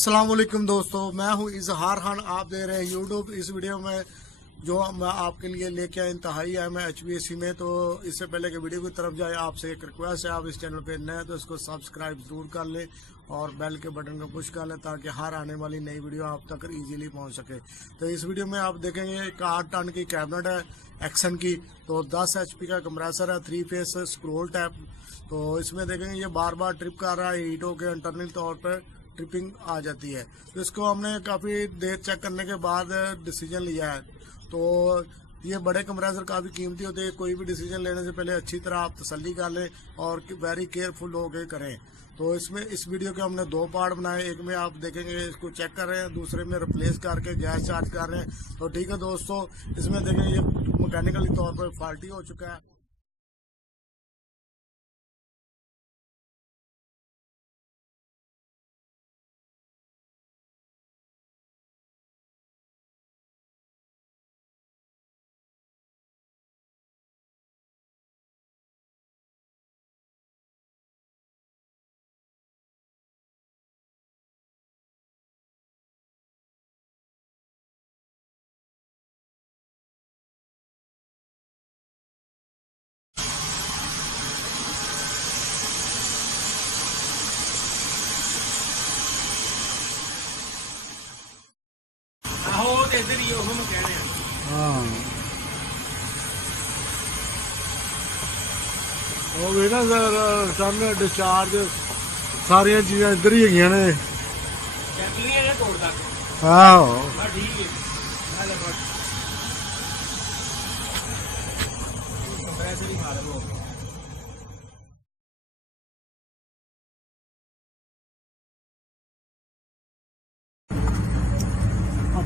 अस्सलाम वालेकुम दोस्तों, मैं हूं इजहार खान। आप दे रहे हैं यूट्यूब। इस वीडियो में जो मैं आपके लिए लेके आया इंतहाई है मैं HBSC में। तो इससे पहले कि वीडियो की तरफ जाए, आपसे एक रिक्वेस्ट है, आप इस चैनल पे नए हैं तो इसको सब्सक्राइब जरूर कर लें और बेल के बटन को पुश कर लें ताकि हर आने वाली नई वीडियो आप तक इजीली पहुंच सके। तो इस वीडियो में आप देखेंगे एक 8 टन की कैबिनेट है एक्सन की। तो 10 HP का कंप्रेसर है, 3 फेस स्क्रोल टैप। तो इसमें देखेंगे ये बार बार ट्रिप कर रहा है, हीट होकर इंटरनल तौर पर ट्रिपिंग आ जाती है। तो इसको हमने काफ़ी देर चेक करने के बाद डिसीजन लिया है। तो ये बड़े कंप्रेसर काफ़ी कीमती होते हैं, कोई भी डिसीजन लेने से पहले अच्छी तरह आप तसल्ली कर लें और वेरी केयरफुल होकर करें। तो इसमें इस वीडियो के हमने 2 पार्ट बनाए। एक में आप देखेंगे इसको चेक कर रहे हैं, दूसरे में रिप्लेस करके गैस चार्ज कर रहे हैं। तो ठीक है दोस्तों, इसमें देखेंगे ये मैकेनिकली तौर पर फॉल्टी हो चुका है। ਆਹੋ ਤੇ ਇੱਧਰ ਹੀ ਉਹ ਮੈਂ ਕਹਿ ਰਿਹਾ। हाँ, ਉਹ ਵੀ ਨਾ ਸਰ ਸਾਹਮਣੇ ਡਿਸਚਾਰਜ ਸਾਰੀਆਂ ਚੀਜ਼ਾਂ ਇੱਧਰ ਹੀ ਹੈਗੀਆਂ ਨੇ। ਸੈਂਪਲੀਆਂ ਨੇ ਤੋੜ ਤੱਕ ਆਹੋ, ਹਾਂ ਠੀਕ ਹੈ। ਆ ਲੈ ਬਸ ਕੰਪਰੈਸਰ ਹੀ ਮਾਰ ਲਓ।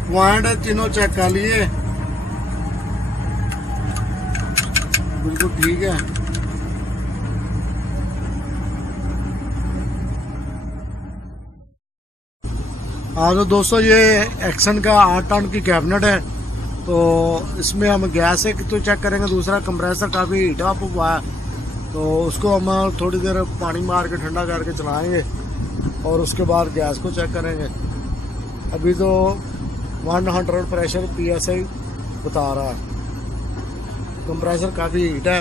पॉइंट तीनों चेक कर लिए, बिल्कुल ठीक है। हाँ तो दोस्तों, ये एक्सन का 8 टन की कैबिनेट है। तो इसमें हम गैस एक तो चेक करेंगे, दूसरा कंप्रेसर काफ़ी हीट अप हुआ है तो उसको हम थोड़ी देर पानी मार के ठंडा करके चलाएंगे और उसके बाद गैस को चेक करेंगे। अभी तो 100 प्रेशर PSI बता रहा है। कंप्रेसर काफ़ी हीट है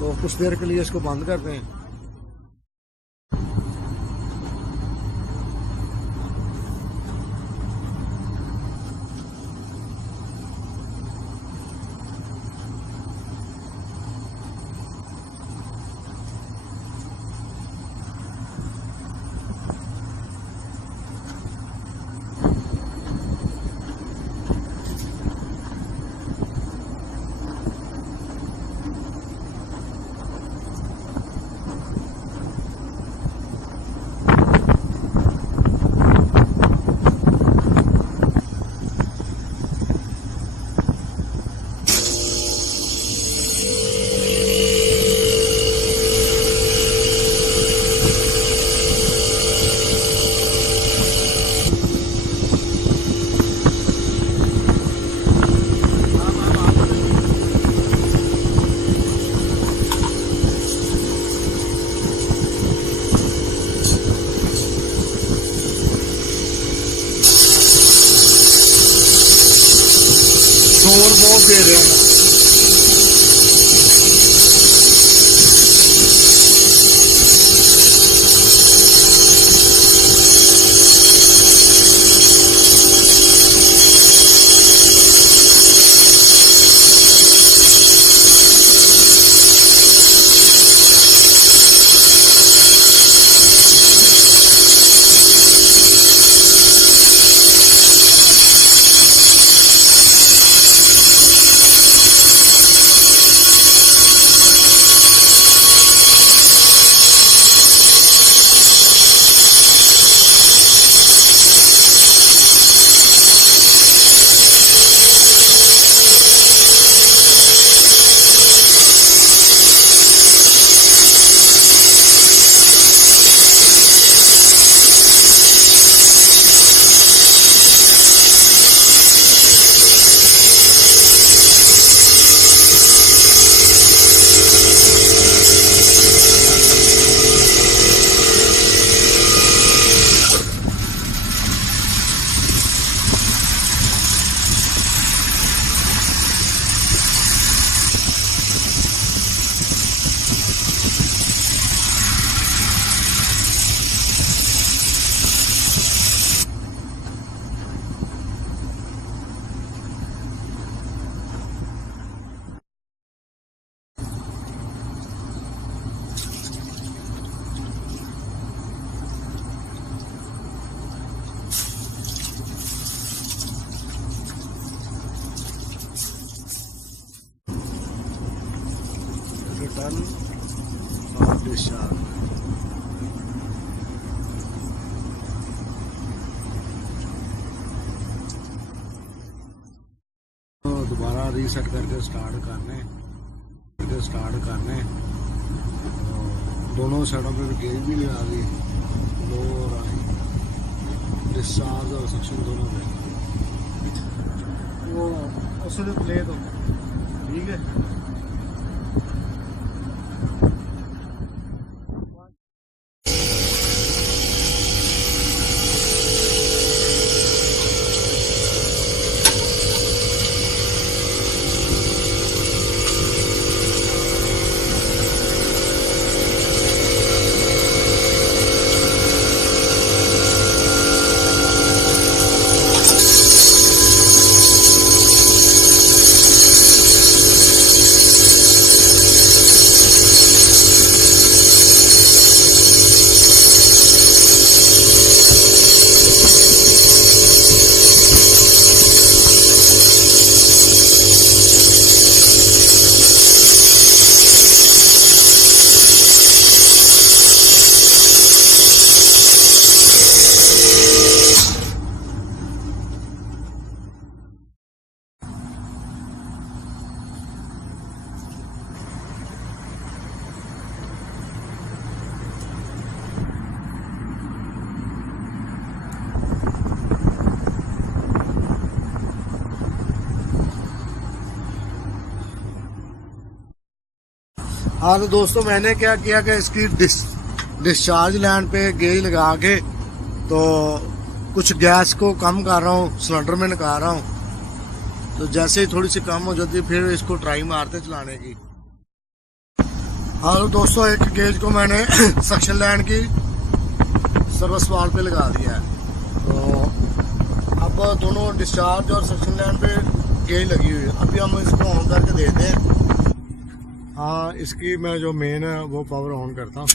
तो कुछ देर के लिए इसको बंद करते हैं। शोर बहुत दे रहे हैं। डिस्चार्ज। तो दोबारा रीसेट करके स्टार्ट करने तो दोनों साइडों पे भी गेज भी लगा दी, लो और हाई, डिस्चार्ज और सक्शन दोनों पे। वो उसने प्ले तो ठीक है। हाँ तो दोस्तों मैंने क्या किया कि इसकी डिस्चार्ज लाइन पे गेज लगा के तो कुछ गैस को कम कर रहा हूँ, सिलेंडर में निकाल रहा हूँ। तो जैसे ही थोड़ी सी कम हो जाती है फिर इसको ट्राई मारते चलाने की। हाँ तो दोस्तों एक गेज को मैंने सक्शन लाइन की सर्विस वाल पे लगा दिया है। तो अब दोनों डिस्चार्ज और सक्शन लाइन पे गेज लगी हुई है। अभी हम इसको ऑन करके देते हैं। हाँ इसकी मैं जो मेन है वो पावर ऑन करता हूँ।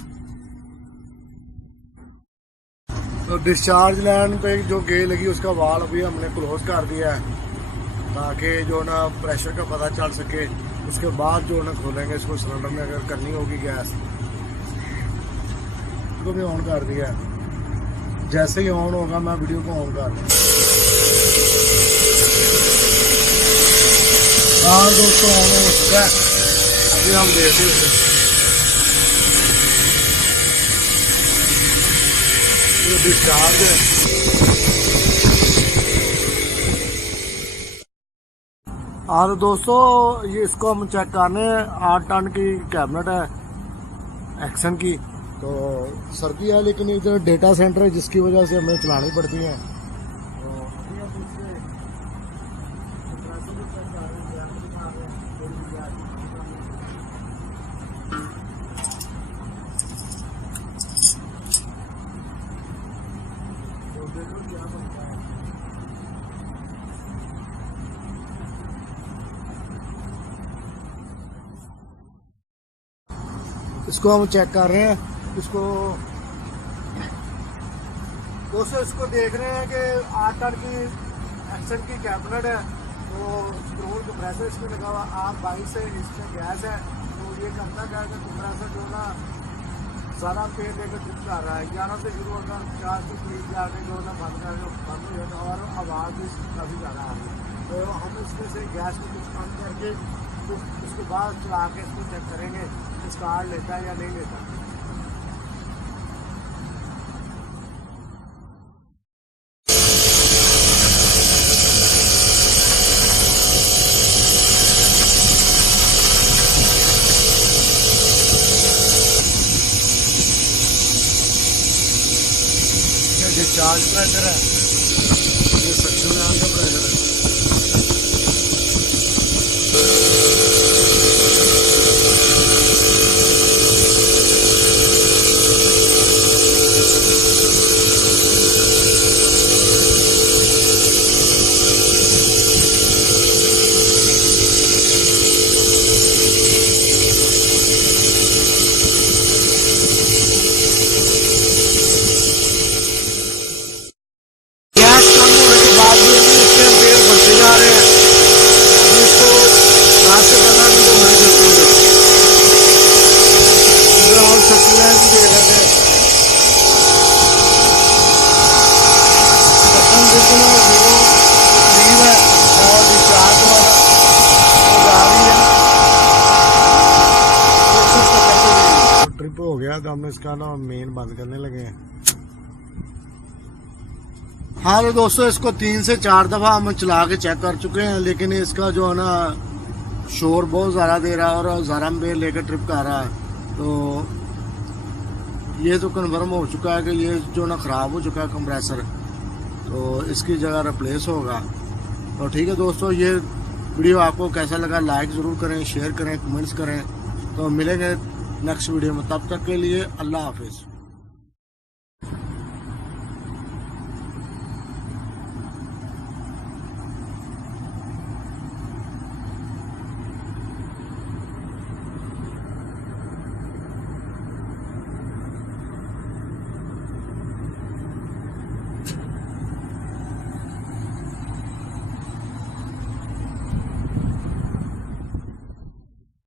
तो डिस्चार्ज लाइन पे जो गेज लगी उसका वाल अभी हमने क्लोज कर दिया है ताकि जो ना प्रेशर का पता चल सके। उसके बाद जो ना खोलेंगे इसको सिलेंडर में अगर करनी होगी गैस तो भी ऑन कर दिया है। जैसे ही ऑन होगा मैं वीडियो को ऑन कर दूँगा। हाँ दोस्तों ऑन हो चुका है। अभी हम देखते हैं ये डिस्चार्ज है। और दोस्तों ये इसको हम चेक करने 8 टन की कैबिनेट है एक्शन की। तो सर्दी है लेकिन इधर डेटा सेंटर है जिसकी वजह से हमें चलानी पड़ती है। तो अभी हम इससे इसको हम चेक कर रहे हैं। इसको दोस्तों इसको देख रहे हैं कि 8 टन की एक्शन की कैबिनेट है। तो स्क्रोल कंप्रेसर इसमें लगा हुआ आम 22 से इसमें गैस है। तो ये करता क्या है कि कंप्रेसर जो ना सारा पेड़ लेकर चुप कर रहा है। 11 से शुरू होकर 4 के करीब जाके जो ना बंद हो जाता और आवाज़ भी काफ़ी ज़्यादा आ रही है। तो हम इसमें से गैस को कुछ कम करके तो उसके बाद चला के इसको चेक करेंगे स्टार्ट लेता है या नहीं लेता। ये डिस्चार्ज प्रेशर है, ये सक्शन लाइन का प्रेशर है। गैस कम होने के बाद भी इसके ट्रिप हो गया तो हम इसका ना मेन बंद करने लगे हैं। हाँ तो दोस्तों इसको 3 से 4 दफ़ा हम चला के चेक कर चुके हैं, लेकिन इसका जो है ना शोर बहुत ज़्यादा दे रहा है और ज़रा बेर लेकर ट्रिप कर रहा है। तो ये तो कन्फर्म हो चुका है कि ये जो ना ख़राब हो चुका है कंप्रेसर, तो इसकी जगह रिप्लेस होगा। तो ठीक है दोस्तों, ये वीडियो आपको कैसा लगा लाइक ज़रूर करें, शेयर करें, कमेंट्स करें। तो मिलेंगे नेक्स्ट वीडियो में, तब तक के लिए अल्लाह हाफिज़।